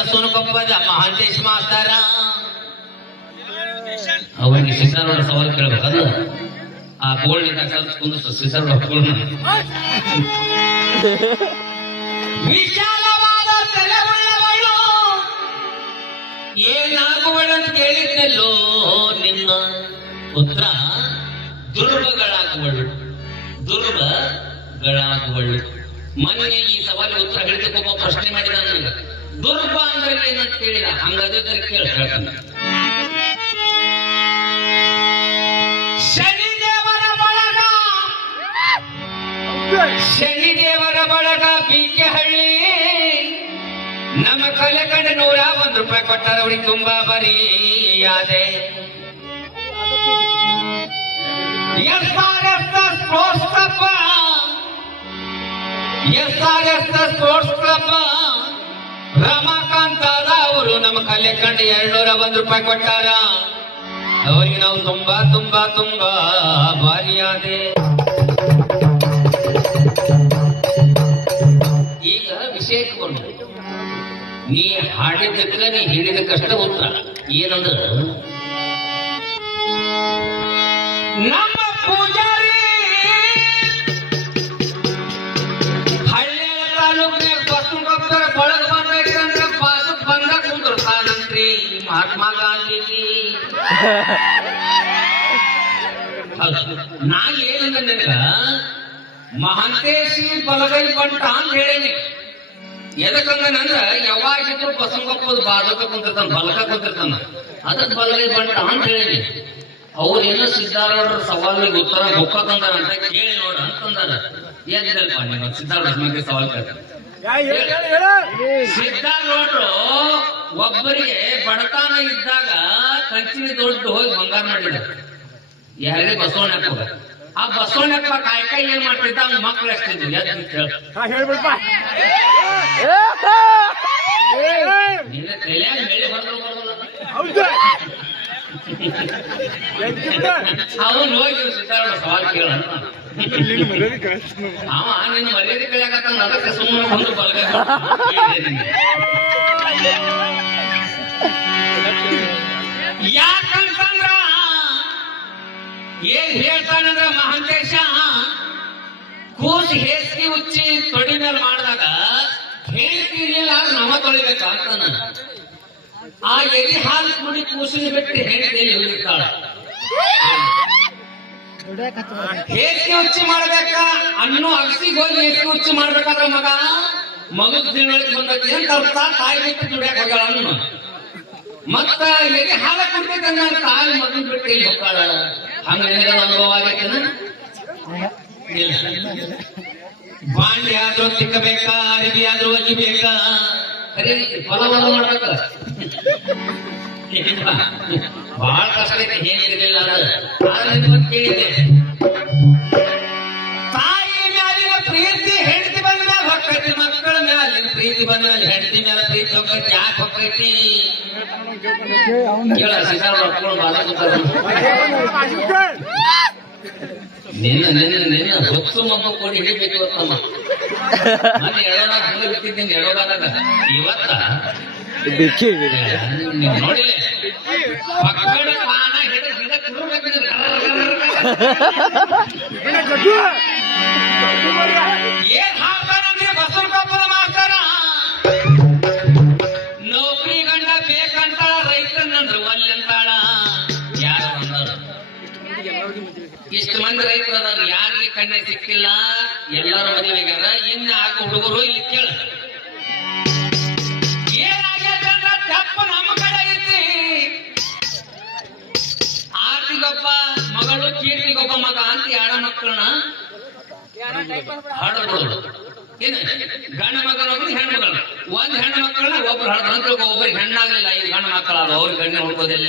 ಬಸವನಕೊಪ್ಪದ ಮಹಾಂತೇಶ್ ಮಾಸ್ತರ ಅವರಿಗೆ ಸಿದ್ಧಾರೂಢ ಸವಾಲು ಕೇಳಬೇಕದು ಆ ಗೋಲ್ಡ್ ಕುಂದಿಸ್ತು ಸಿದ್ಧಾರೂಢ ಹಕ್ಕೊಳ್ಳೋಣ. ವಿಶಾಲವಾದ ತಲೆಯುಳ್ಳವಳು ಏನಾಗುವಳಂತ ಕೇಳಿದ್ದೆಲ್ಲೋ ನಿನ್ನ ಪುತ್ರ ದುರ್ಬಗಳಾಗುವಳು ದುರ್ಬಗಳಾಗುವಳು. ಮೊನ್ನೆ ಈ ಸವಾಲಿಗೆ ಉತ್ತರ ಹೇಳಿದಕ್ಕೊಬ್ಬ ಪ್ರಶ್ನೆ ಮಾಡಿದ ನನಗೆ ದುರ್ಬ ಅಂದ್ರೆ ಏನಂತ ಕೇಳಿದ. ಹಂಗಾದ್ರೆ ಹೇಳ್ತಾನೆ. ಶನಿದೇವರ ಬಳಗ ಬೀಕೆಹಳ್ಳಿ ನಮ್ಮ ಕಲೆ ಕಂಡು ₹101 ಕೊಟ್ಟಾರ. ಅವಳಿಗೆ ತುಂಬಾ ಬರೀ ಯಾದೆ ಸ್ಪೋರ್ಟ್ಸ್ ಕ್ಲಬ್ ರಮಾಕಾಂತ್ ಆದ ಅವರು ನಮ್ಮ ಕಲೆ ಕಂಡು ₹201 ಕೊಟ್ಟಾರ. ಅವರಿಗೆ ನಾವು ತುಂಬಾ ತುಂಬಾ ತುಂಬಾ ಭಾರಿಯಾದೆ. ಈಗ ವಿಷಯಕ್ಕೆ ಬಂದು ನೀ ಹಾಡಿದ್ದಕ್ಕ ನೀ ಹೇಳಿದಕ್ಕಷ್ಟ ಉತ್ತರ ಏನಂದ್ರ ನಮ್ಮ ಪೂಜಾರಿ ಹಳ್ಳಿ ತಾಲೂಕಿನ ಬಸವನಕೊಪ್ಪದ ಬಳಗ ಬಂದ್ರೆ ಬಾಜುಕ್ ಬಂದ ಕುಂದಿರ್ತಾನಂತ್ರಿ ಮಹಾತ್ಮ ಗಾಂಧೀಜಿ. ನಾ ಏನಂದ ನಿನಗ ಮಹಾಂತೇಶಿ ಬಲಗೈ ಬಂಟ ಅಂತ ಹೇಳೇನಿ. ಎದಕ್ಕಂದ್ರ ಯಾವಾಗಿದ್ರು ಬಸವನಕೊಪ್ಪದ ಬಾಜುಕ ಕುಂತಿರ್ತಾನ ಬಲಕ ಕುಂತಿರ್ತಾನ ಅದಕ್ಕೆ ಬಲಗೈ ಬಂಟ ಅಂತ ಹೇಳೇನಿ. ಅವ್ರೇನೋ ಸಿದ್ಧಾರೂಢರ ಸವಾಲಿಗೆ ಉತ್ತರ ಬುಕ್ಕ ತಂದಾರಂತ ಕೇಳಿ ನೋಡ ಅಂತಂದಾರ. ಏನಿದಲ್ಪ ನೀವು ಸಿದ್ಧಾರೂಢ ಬಗ್ಗೆ ಸವಾಲ್ ಕೇಳ್ತಾರೆ. ಸಿದ್ಧಾರೂಢರು ಒಬ್ಬರಿಗೆ ಬಡತನ ಇದ್ದಾಗ ಕಂಚಿನ ದೊಡ್ಡ ಹೋಗಿ ಬಂಗಾರ ಮಾಡಿದ್ದಾರೆ. ಯಾರಿಗೆ ಬಸವಣ್ಣಪ್ಪ. ಆ ಬಸವಣ್ಣಪ್ಪ ಕಾಯಿ ಏನ್ ಮಾಡ್ತಿದ್ದ ಅವ್ನ ಮಕ್ಳು ಎಷ್ಟಿದ್ವು ನಿನ್ನ ತಲೆಯಾಗ ಬೆಳೆ ಬಂದ್ರು ಅವನು ಹೋಗಿ ಸಿದ್ಧಾರೂಢ ಸವಾಲ್ ಕೇಳ ಅವ ನಿನ್ನ ಮರ್ಯಾದೆ ಕೇಳಕತ್ತ ಅದಕ್ಕೆ ಸುಮ್ಮನೆ ಬಂದು ಬಲ್ಗ ಯಾಕಂತಂದ್ರ ಏನ್ ಹೇಳ್ತಾನಂದ್ರ ಮಹಾಂತೇಶ ಕೂಸಿ ಹೇಸಿಗೆ ಉಚ್ಚಿ ತೊಡಿ ಮೇಲೆ ಮಾಡಿದಾಗ ಹೇಳ್ತಿರ್ಲಿಲ್ಲ ನಮ ತೊಳಿಬೇಕ ಅಂತ ಆ ಎರಿ ಹಾಲು ಕುಡಿ ಕೂಸಿನ ಬಿಟ್ಟು ಹೇಳ್ತೇನೆ ಹೋಗಿರ್ತಾಳ. ಹೇಸಿಗೆ ಉಚ್ಚಿ ಮಾಡ್ಬೇಕ ಅನ್ನೋ ಅಗಸಿಗೆ ಹೋಗಿ ಹೇಸಿಗೆ ಉಚ್ಚಿ ಮಾಡ್ಬೇಕಾದ್ರ ಮಗದ ತಿಳುವಳಿಕೆ ಬಂದೈತಿ ಅಂತ ಅರ್ಥ ತಾಯಿ ಬಿಟ್ಟು ದುಡಿಯಾಕ ಹೋಗ್ಯಾಳ ಅನ್ನು. ಮತ್ತ ಎರಿ ಹಾಲ ಕುಡ್ಬೇಕಂದ್ರ ತಾಯಿ ಮಗನ್ ಬಿಟ್ಟು ಎಲ್ಲಿ ಹೋಗ್ತಾಳ. ಹಂಗ ಅನುಭವ ಆಗೈತೇನ ಇಲ್ಲ. ಬಾಂಡಿ ಆದ್ರೂ ತಿಕ್ಕಬೇಕಾ ಅರಿವಿ ಆದ್ರೂ ಒಲಿಬೇಕಾ ಅರೆ ಫಲ ಮಾಡ್ಬೇಕ ಬಹಳ ಕಷ್ಟ ಐತಿ. ಹೇಳಿರ್ಲಿಲ್ಲ ಕೇಳಿದೆ ತಾಯಿ ಮ್ಯಾಲಿನ ಪ್ರೀತಿ ಹೆಂಡತಿ ಬಂದ ಮೇಲೆ ಹೊಕ್ಕೈತಿ. ಮಕ್ಕಳ ಮ್ಯಾಲಿನ ಪ್ರೀತಿ ಬಂದ ಮೇಲೆ ಹೆಂಡತಿ ಮೇಲೆ ಪ್ರೀತಿ ಹೋಗೈತಿ. ಯಾಕೆ ಹೊಕ್ಕೈತಿ ಕೇಳ ನಿನ್ನ ಹೊತ್ತು ಮಬ್ಬ ಕೊಡಿ ಹಿಡಿಬೇಕು ಇವತ್ತಮ್ಮ. ನಾನು ಎಳೋಣ ಹಂಗ ಬಿಟ್ಟಿದ್ದೀನಿ ಎಳೋಗಾದಾಗ ಇವತ್ತ ನೋಡಿಲ್ಲ ಪಕ್ಕಡ ಪಾನ ಏನ್ ಹಾಕ್ತಾನಂದ್ರೆ ಬಸವನಕೊಪ್ಪದ ಮಾಸ್ತರ ನೌಕರಿ ಗಂಡ ಬೇಕಂತಾಳ ರೈತನಂದ್ರ ಒಲ್ಲೆಂತಾಳ. ಯಾರು ಅಂದರು ಇಷ್ಟು ಮಂದಿ ರೈತರು ಅದಾರ ಯಾರಿಗೆ ಕಣ್ಣೆ ಸಿಕ್ಕಿಲ್ಲ ಎಲ್ಲರ ಮದುವೆಗಾರ ಇನ್ನು ಆಗ ಹುಡುಗರು ಇಲ್ಲಿ ಕೇಳ ಏನಾಗ್ಯದಂದ್ರ ತಪ್ಪ ನಮ್ಮ ಕಡೆ ಐತಿ. ಆರ್ತಿಗೊಬ್ಬ ಮಗಳು ಕೀರ್ತಿಗೊಬ್ಬ ಮಗ ಅಂತ ಎರಡು ಮಕ್ಕಳನ್ನ ಹಾಡಬಹುದು. ಏನು ಗಂಡ ಮಗನೊಬ್ರು ಹೆಣ್ಣು ಮಗಳು ಒಂದ್ ಹೆಣ್ಣು ಮಕ್ಕಳನ್ನ ಒಬ್ರು ಹಾಡ್ತಾರ. ಒಬ್ರಿಗೆ ಹೆಣ್ಣಾಗ್ಲಿಲ್ಲ ಈ ಗಂಡ ಮಕ್ಕಳ ಅವ್ರಿಗೆ ಗಂಡ ಹುಡ್ಕೋದಿಲ್ಲ.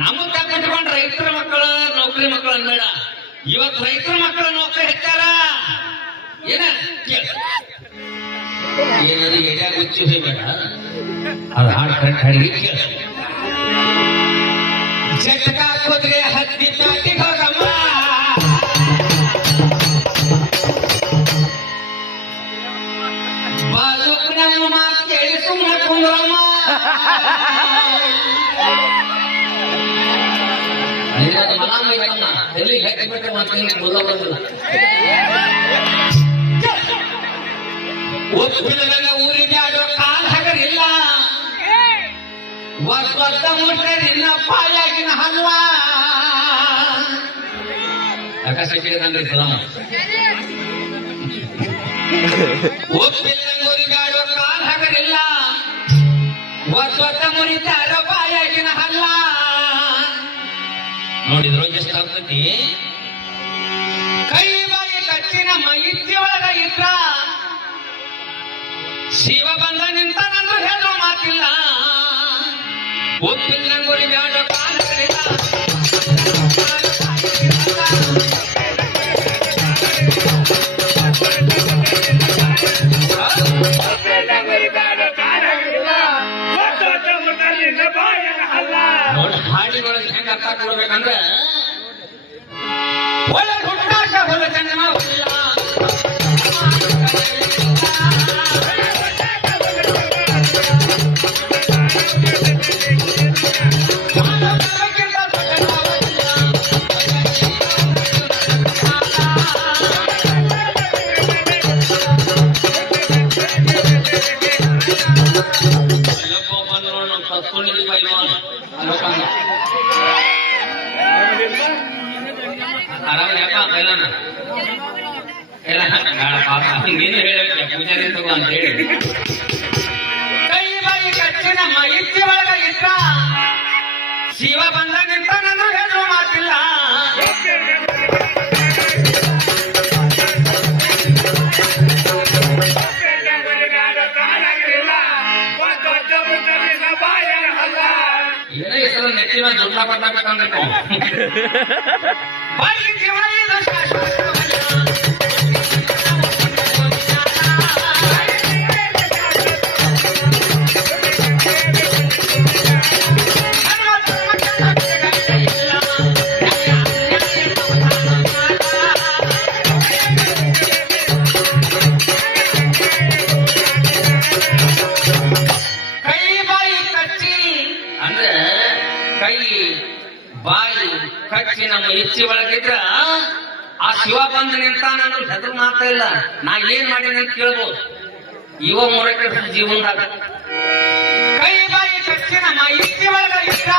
ನಮಗ್ ತಗೊಂಡ್ಕೊಂಡು ರೈತರ ಮಕ್ಕಳ ನೌಕರಿ ಮಕ್ಕಳು ಅನ್ಬೇಡ. ಇವತ್ತು ರೈತರ ಮಕ್ಕಳ ನೌಕರಿ ಹೆಚ್ಚಾರ ಏನ ಏನಾದ್ರು ಎಡ್ಯಾಗ ಹುಚ್ಚಿ ಹೋಗ್ಬೇಡ. ಅದು ಹಾಡು ಕರೆಕ್ಟ್ ಹಾಡಿಗೆ ಕೇಳ. ಜಟಕ ಕುದುರೆ ಹತ್ತಿ ಪ್ಯಾಟಿಗೆ ಹೋಗಮ್ಮ ಬದುಕು ನಮ್ಮ ಮಾತು ಸುಮ್ಮನೆ ಕುಂದ್ರಮ್ಮ ಎಲ್ಲಿ ಗಟ್ಟಿ ಬಿಟ್ಟೆ ಮಾಡ್ತೀನಿ ಮೊದಲ ಬಂದಿಲ್ಲ ಒಪ್ಪಿನ ಊರಿಗೆ ಆಡೋ ಕಾಲ್ ಹಗರಿಲ್ಲ ಒತ್ತ ಮುಟ್ಟರಿನ ಪಾಯಾಗಿನ ಹಲ್ವ ಅಕಸ್ಮಾತ್ ಒಪ್ಪಿನ ಆಡೋ ಕಾಲ್ ಹಗರಿಲ್ಲ ಒತ್ತ ಮುರಿತಾರೋ ಪಾಯಾಗಿನ ಹಲ್ವ ನೋಡಿದ್ರು ಎಷ್ಟು ಆಗ್ತೈತಿ ಕೈ ಬಾಯಿ ಕಚ್ಚಿನ ಮೈತ್ತಿ ಒಳಗ ಇದ್ರ ಶಿವ ಬಂದ ನಿಂತ ನಂದು ಹೇಳೋ ಮಾತಿಲ್ಲ ಒಪ್ಪಿಲ್ಲ ಗುರಿ ಬ್ಯಾಡ ಕಾಲಗಳಿಲ್ಲ ನೋಡಿ ಹಾಡಿನೊಳಗೆ ಹೆಂಗ ಅರ್ಥ ಕೊಡ್ಬೇಕಂದ್ರೆ ಒಳ್ಳೆ ಹುಟ್ಟಾಕ ಹೊಲ ಚಂದಮ ಹುಟ್ಟಿಲ್ಲ ನೀನು ಹೇಳಬೇಕು ಪೂಜಾರಿ ತಗೋ ಅಂತ ಹೇಳಿ ಕೈ ಬಾಯಿ ಕಚ್ಚಿನ ಮೈತ್ತಿ ಒಳಗ ಇದ್ರ ಶಿವ ಬಂದ ನಿಂತ ನಾನು ಹೇಳುವ ಮಾತಿಲ್ಲ ಏನೇ ಹೆಸರು ನೆಚ್ಚಿನ ಜುಟ್ಲ ಬದಲಾಗಬೇಕಂದ್ರೆ ಬಾಯಿ ಜೀವ ಇದು ಶಾಶ್ವತ ಕಚ್ಚಿ ನಮ್ಮ ಇಚ್ಚಿ ಒಳಗಿದ್ರ ಆ ಶಿವ ಬಂದ ನಿಂತ ನಾನು ಹೆದರು ಮಾತಾ ಇಲ್ಲ ನಾ ಏನ್ ಮಾಡೀನಿ ಅಂತ ಕೇಳ್ಬೋದು ಇವ ಮೊರೆ ಕಟ್ಟ ಜೀವನದಾಗ ಕೈ ಬಾಯಿ ಕಚ್ಚಿ ನಮ್ಮ ಇಚ್ಚಿ ಒಳಗ ಇದ್ರ